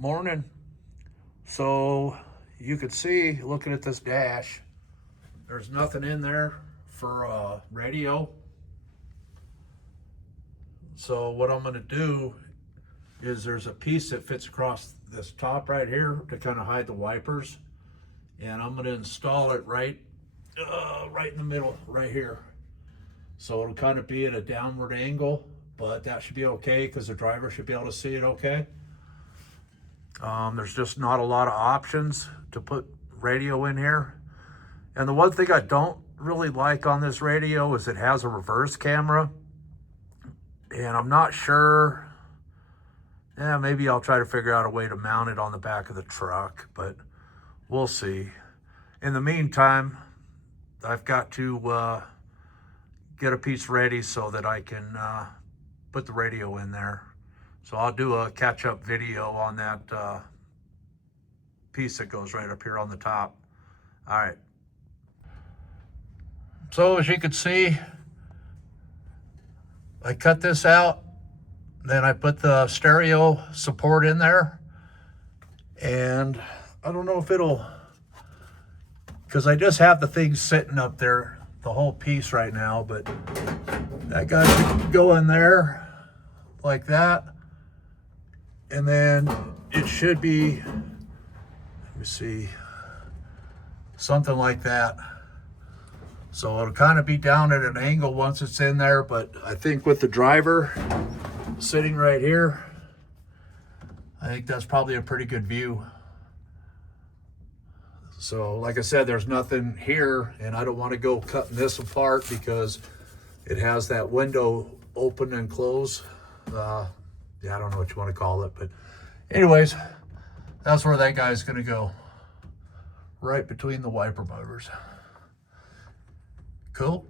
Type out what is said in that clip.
Morning. So you could see, looking at this dash, there's nothing in there for radio. So what I'm going to do is there's a piece that fits across this top right here to kind of hide the wipers, and I'm going to install it right in the middle, right here. So it'll kind of be at a downward angle, but that should be okay because the driver should be able to see it okay. There's just not a lot of options to put radio in here. And the one thing I don't really like on this radio is it has a reverse camera. And I'm not sure, maybe I'll try to figure out a way to mount it on the back of the truck, but we'll see. In the meantime, I've got to get a piece ready so that I can put the radio in there. So I'll do a catch-up video on that piece that goes right up here on the top. All right. So as you can see, I cut this out, then I put the stereo support in there, and I don't know if it'll, because I just have the thing sitting up there, the whole piece right now, but that guy should go in there like that. And then it should be, let me see, something like that. So it'll kind of be down at an angle once it's in there, but I think with the driver sitting right here, I think that's probably a pretty good view. So like I said, there's nothing here, and I don't want to go cutting this apart because it has that window open and close. I don't know what you want to call it, but anyways, that's where that guy's going to go, right between the wiper motors. Cool.